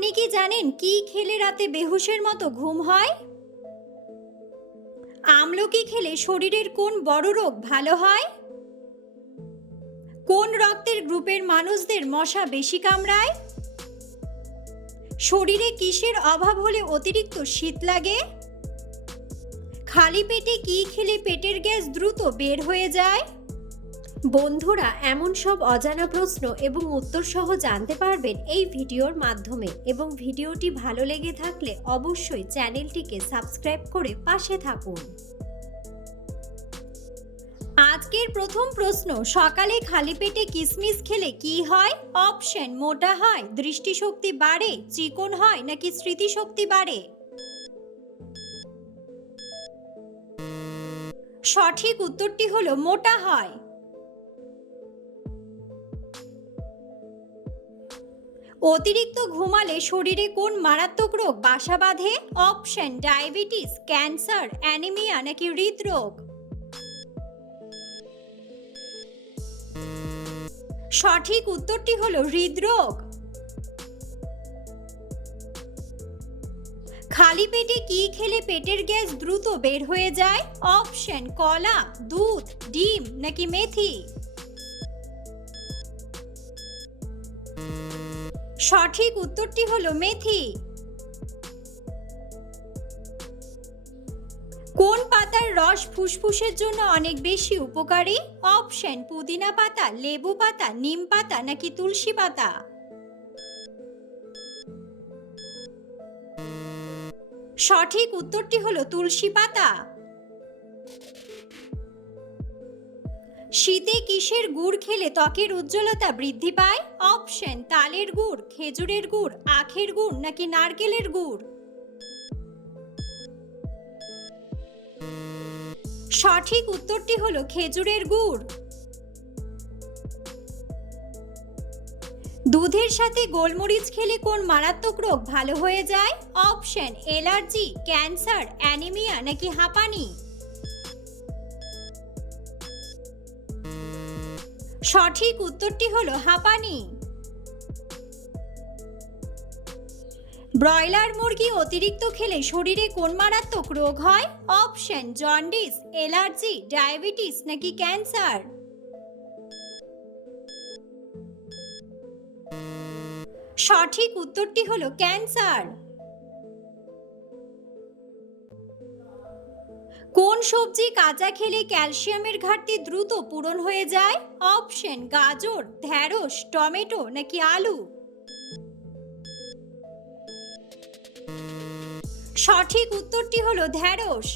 আপনি কি জানেন কি খেলে রাতে বেহুশের মতো ঘুম হয়? আমলকি খেলে শরীরের কোন বড় রোগ ভালো হয়? কোন রক্তের গ্রুপের মানুষদের মশা বেশি কামড়ায়? শরীরে কিসের অভাব হলে অতিরিক্ত শীত লাগে? খালি পেটে কি খেলে পেটের গ্যাস দ্রুত বের হয়ে যায়? বন্ধুরা, এমন সব অজানা প্রশ্ন এবং উত্তর সহ জানতে পারবেন এই ভিডিওর মাধ্যমে, এবং ভিডিওটি ভালো লেগে থাকলে অবশ্যই চ্যানেলটিকে সাবস্ক্রাইব করে পাশে থাকুন। আজকের প্রথম প্রশ্ন, সকালে খালি পেটে কিশমিশ খেলে কি হয়? অপশন: মোটা হয়, দৃষ্টিশক্তি বাড়ে, চিকন হয় নাকি স্মৃতিশক্তি বাড়ে? সঠিক উত্তরটি হলো মোটা হয়। অতিরিক্ত ঘুমালে শরীরে কোন মারাত্মক রোগ বাসা বাঁধে? অপশন: ডায়াবেটিস, ক্যান্সার, অ্যানিমিয়া নাকি হৃদরোগ? সঠিক উত্তরটি হলো হৃদরোগ। খালি পেটে কি খেলে পেটের গ্যাস দ্রুত বের হয়ে যায়? অপশন: কলা, দুধ, ডিম নাকি মেথি? সঠিক উত্তরটি হলো মেথি। কোন পাতার রস ফুসফুসের জন্য অনেক বেশি উপকারী? অপশন: পুদিনা পাতা, লেবু পাতা, নিম পাতা নাকি তুলসী পাতা? সঠিক উত্তরটি হলো তুলসী পাতা। শীতে কিসের গুড় খেলে ত্বকের উজ্জ্বলতা বৃদ্ধি পায়? অপশন: তালের গুড়, খেজুরের গুড়, আখের গুড় নাকি নারকেলের গুড়? সঠিক উত্তরটি হলো খেজুরের গুড়। দুধের সাথে গোলমরিচ খেলে কোন মারাত্মক রোগ ভালো হয়ে যায়? অপশন: অ্যালার্জি, ক্যান্সার, অ্যানিমিয়া নাকি হাঁপানি? সঠিক উত্তরটি হলো হাঁপানি। ব্রয়লার মুরগি অতিরিক্ত খেলে শরীরে কোন মারাত্মক রোগ হয়? অপশন: জন্ডিস, অ্যালার্জি, ডায়াবেটিস নাকি ক্যান্সার? সঠিক উত্তরটি হলো ক্যান্সার। কোন সবজি কাঁচা খেলে ক্যালসিয়ামের ঘাটতি দ্রুত পূরণ হয়ে যায়? অপশন: গাজর, ঢ্যাঁড়স, টমেটো নাকি আলু? সঠিক উত্তরটি হলো ঢ্যাঁড়স।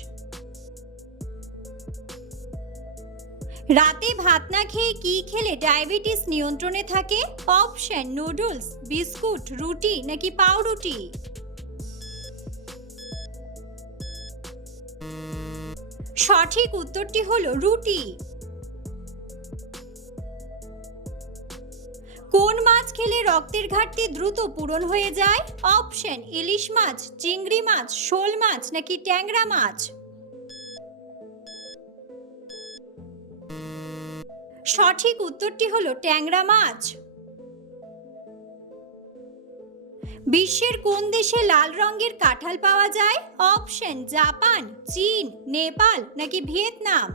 রাতে ভাত না খেয়ে কি খেলে ডায়াবেটিস নিয়ন্ত্রণে থাকে? অপশন: নুডলস, বিস্কুট, রুটি নাকি পাউরুটি? সঠিক উত্তরটি হলো রুটি। কোন মাছ খেলে রক্তের ঘাটতি দ্রুত পূরণ হয়ে যায়? অপশন: ইলিশ মাছ, চিংড়ি মাছ, শোল মাছ নাকি ট্যাংরা মাছ? সঠিক উত্তরটি হলো ট্যাংরা মাছ। বিশ্বের কোন দেশে লাল রঙের কাঁঠাল পাওয়া যায়? অপশন: জাপান, চীন, নেপাল নাকি ভিয়েতনাম?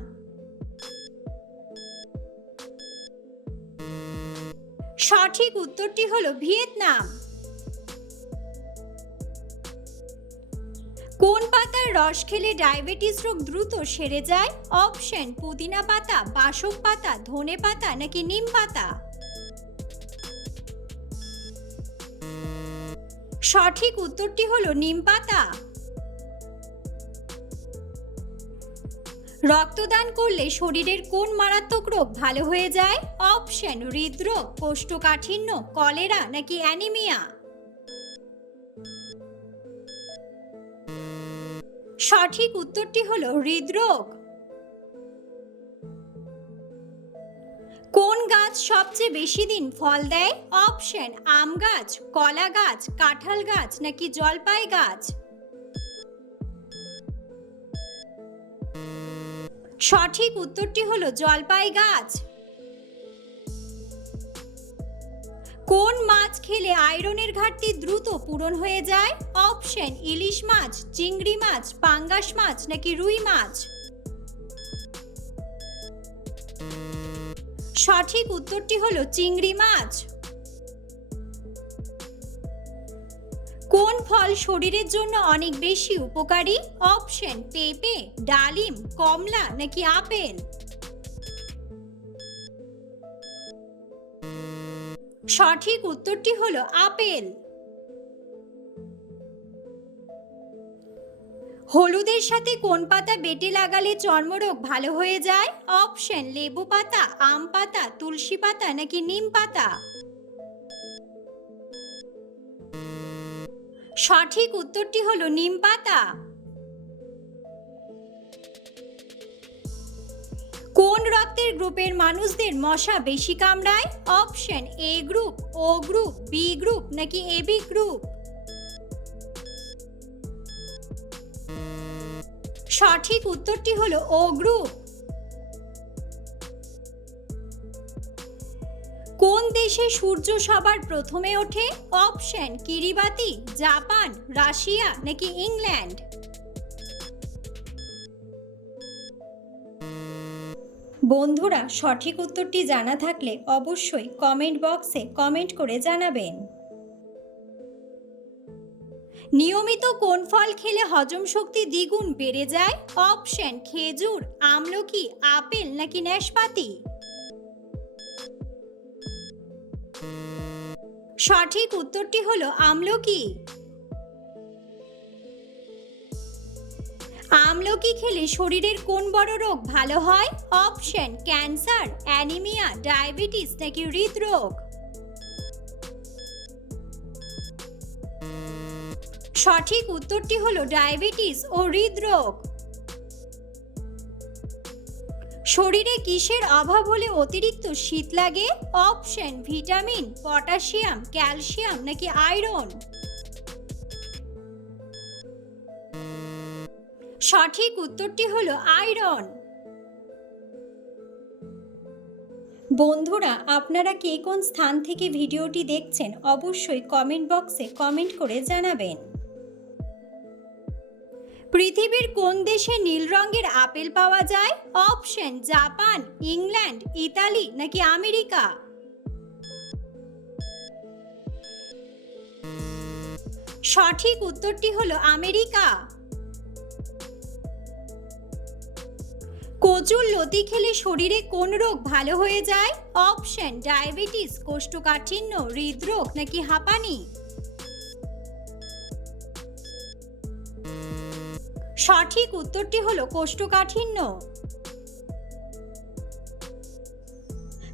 সঠিক উত্তরটি হলো ভিয়েতনাম। কোন পাতার রস খেলে ডায়াবেটিস রোগ দ্রুত সেরে যায়? অপশন: পুদিনা পাতা, বাসক পাতা, ধনে পাতা নাকি নিম পাতা? সঠিক উত্তরটি হলো নিম পাতা। রক্তদান করলে শরীরের কোন মারাত্মক রোগ ভালো হয়ে যায়? অপশন: হৃদরোগ, কোষ্ঠকাঠিন্য, কলেরা নাকি অ্যানিমিয়া? সঠিক উত্তরটি হলো হৃদরোগ। কোন গাছ সবচেয়ে বেশি দিন ফল দেয়? অপশন: আম গাছ, কলা গাছ, কাঁঠাল গাছ নাকি জলপাই গাছ? সঠিক উত্তরটি হলো জলপাই গাছ। কোন মাছ খেলে আয়রনের ঘাটতি দ্রুত পূরণ হয়ে যায়? অপশন ইলিশ মাছ, চিংড়ি মাছ, পাঙ্গাস মাছ নাকি রুই মাছ? সঠিক উত্তরটি হলো চিংড়ি মাছ। কোন ফল শরীরের জন্য অনেক বেশি উপকারী? অপশন পেঁপে, ডালিম, কমলা নাকি আপেল? সঠিক উত্তরটি হলো আপেল। হলুদের সাথে কোন পাতা বেটে লাগালে চর্মরোগ ভালো হয়ে যায়? অপশন লেবু পাতা, আম পাতা, তুলসী পাতা নাকি নিম পাতা? সঠিক উত্তরটি হলো নিম পাতা। কোন রক্তের গ্রুপের মানুষদের মশা বেশি কামড়ায়? Option A group, O group, B group নাকি এবি গ্রুপ? সঠিক উত্তরটি হলো ও গ্রুপ। কোন দেশে সূর্য সবার প্রথমে ওঠে? অপশন কিরিবাতি, জাপান, রাশিয়া নাকি ইংল্যান্ড? বন্ধুরা, সঠিক উত্তরটি জানা থাকলে অবশ্যই কমেন্ট বক্সে কমেন্ট করে জানাবেন। নিয়মিত কোন ফল খেলে হজম শক্তি দ্বিগুণ বেড়ে যায়? অপশন খেজুর, আমলকি, আপেল নাকি নাশপাতি? সঠিক উত্তরটি হলো আমলকি। আমলকি খেলে শরীরের কোন বড় রোগ ভালো হয়? অপশন ক্যান্সার, অ্যানিমিয়া, ডায়াবেটিস নাকি হৃদরোগ? সঠিক উত্তরটি হলো ডায়াবেটিস ও হৃদরোগ। শরীরে কিসের অভাব হলে অতিরিক্ত শীত লাগে? অপশন ভিটামিন, পটাশিয়াম, ক্যালসিয়াম নাকি আয়রন? সঠিক উত্তরটি হলো আয়রন। বন্ধুরা, আপনারা কে কোন স্থান থেকে ভিডিওটি দেখছেন অবশ্যই কমেন্ট বক্সে কমেন্ট করে জানাবেন। পৃথিবীর কোন দেশে নীল রঙের আপেল পাওয়া যায়? অপশন জাপান, ইংল্যান্ড, ইতালি নাকি আমেরিকা? সঠিক উত্তরটি হলো আমেরিকা। কচুর লতি খেলে শরীরে কোন রোগ ভালো হয়ে যায়? অপশন ডায়াবেটিস, কোষ্ঠকাঠিন্য, হৃদরোগ নাকি হাঁপানি? সঠিক উত্তরটি হলো কোষ্ঠকাঠিন্য।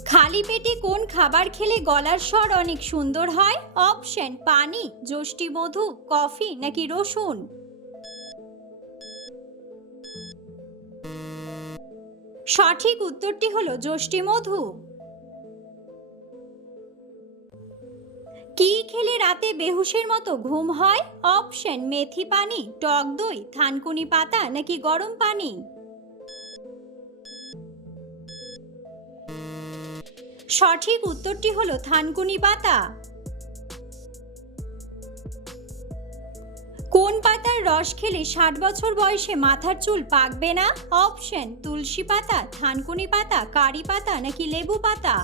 খালি পেটে কোন খাবার খেলে গলার স্বর অনেক সুন্দর হয়? অপশন পানি, যষ্টিমধু, কফি নাকি রসুন? সঠিক উত্তরটি হলো যষ্টিমধু। কি খেলে রাতে বেহুশের মতো ঘুম হয়? অপশন মেথি পানি, টক দই, থানকুনি পাতা নাকি গরম পানি? সঠিক উত্তরটি হলো থানকুনি পাতা। কোন পাতার রস খেলে 60 বছর বয়সে মাথার চুল পাকবে না? অপশন তুলসী পাতা, থানকুনি পাতা, কারি পাতা নাকি লেবু পাতা?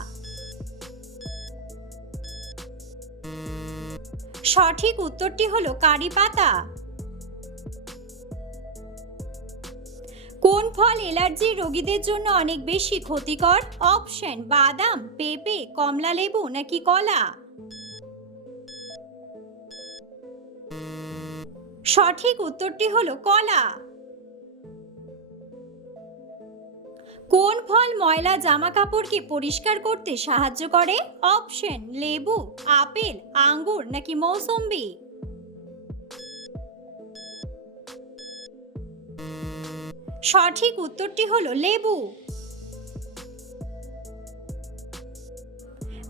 সঠিক উত্তরটি হলো কারি পাতা। কোন ফল অ্যালার্জি রোগীদের জন্য অনেক বেশি ক্ষতিকর? অপশন বাদাম, পেঁপে, কমলা লেবু নাকি কলা? সঠিক উত্তরটি হলো কলা। কোন ফল ময়লা জামা কাপড়কে পরিষ্কার করতে সাহায্য করে? অপশন লেবু, আপেল, আঙ্গুর নাকি মৌসম্বি? সঠিক উত্তরটি হলো লেবু।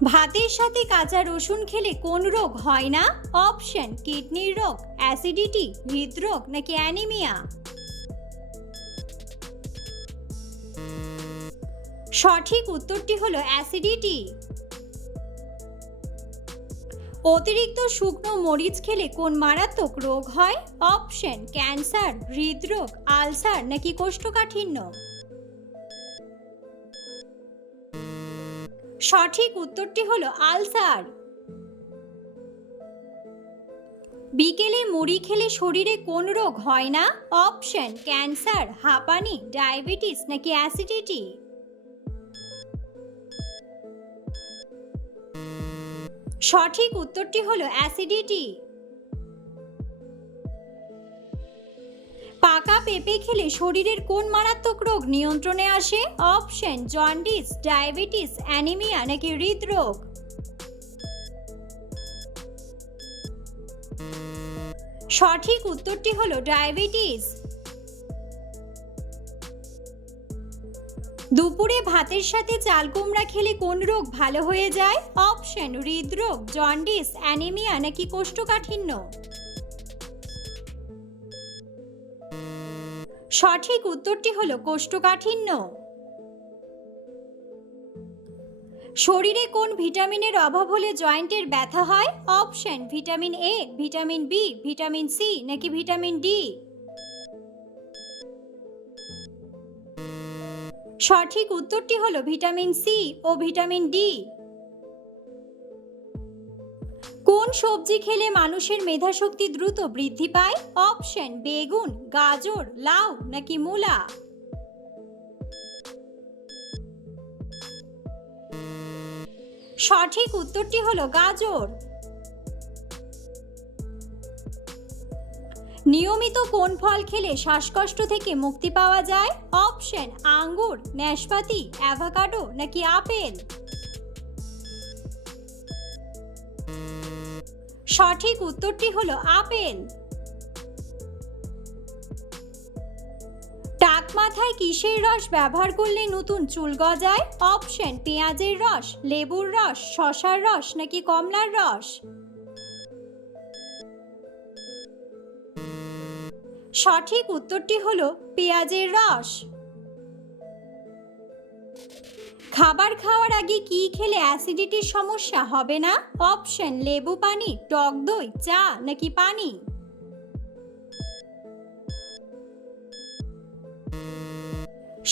ভাতের সাথে কাঁচা রসুন খেলে কোন রোগ হয় না? অপশন কিডনির রোগ, অ্যাসিডিটি, হৃদরোগ নাকি অ্যানিমিয়া? সঠিক উত্তরটি হলো অ্যাসিডিটি। অতিরিক্ত শুকনো মরিচ খেলে কোন মারাত্মক রোগ হয়? অপশন ক্যান্সার, হৃদরোগ, আলসার নাকি কোষ্ঠকাঠিন্য। সঠিক উত্তরটি হলো আলসার। বিকেলে মুড়ি খেলে শরীরে কোন রোগ হয় না? অপশন ক্যান্সার, হাঁপানি, ডায়াবেটিস নাকি অ্যাসিডিটি। সঠিক উত্তরটি হলো অ্যাসিডিটি। পাকা পেঁপে খেলে শরীরের কোন মারাত্মক রোগ নিয়ন্ত্রণে আসে? অপশন জন্ডিস, ডায়াবেটিস, অ্যানিমিয়া নাকি হৃদরোগ। সঠিক উত্তরটি হলো ডায়াবেটিস। দুপুরে ভাতের সাথে চাল কুমড়া খেলে কোন রোগ ভালো হয়ে যায়? অপশন হৃদরোগ, জন্ডিস, অ্যানিমিয়া নাকি কোষ্ঠকাঠিন্য। সঠিক উত্তরটি হলো কোষ্ঠকাঠিন্য। শরীরে কোন ভিটামিনের অভাব হলে জয়েন্টের ব্যথা হয়? Option vitamin A, vitamin B, vitamin C নাকি ভিটামিন ডি। সঠিক উত্তরটি হলো ভিটামিন সি ও ভিটামিন ডি। কোন সবজি খেলে মানুষের মেধাশক্তি দ্রুত বৃদ্ধি পায়? অপশন বেগুন, গাজর, লাউ নাকি মূলা। সঠিক উত্তরটি হলো গাজর। নিয়মিত কোন ফল খেলে শ্বাসকষ্ট থেকে মুক্তি পাওয়া যায়? অপশন আঙ্গুর, নাশপাতি, অ্যাভোকাডো নাকি আপেল। সঠিক উত্তরটি হলো আপেল। টাক মাথায় কিসের রস ব্যবহার করলে নতুন চুল গজায়? অপশন পেঁয়াজের রস, লেবুর রস, শসার রস নাকি কমলার রস। সঠিক উত্তরটি হলো পেঁয়াজের রস। খাবার খাওয়ার আগে কি খেলে অ্যাসিডিটির সমস্যা হবে না? অপশন লেবু পানি, টক দই, চা নাকি পানি।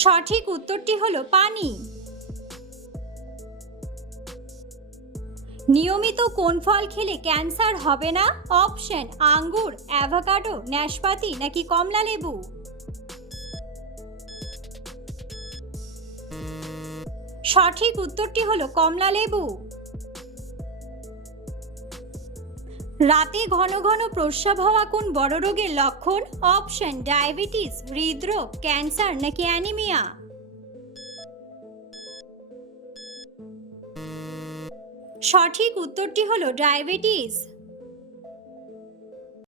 সঠিক উত্তরটি হলো পানি। নিয়মিত কোন ফল খেলে ক্যান্সার হবে না? অপশন আঙ্গুর, অ্যাভোকাডো, নাশপাতি নাকি কমলা লেবু। সঠিক উত্তরটি হলো কমলা লেবু। রাতে ঘন ঘন প্রস্রাব হওয়া কোন বড় রোগের লক্ষণ? অপশন ডায়াবেটিস, হৃদরোগ, ক্যান্সার নাকি অ্যানিমিয়া। সঠিক উত্তরটি হলো ডায়াবেটিস।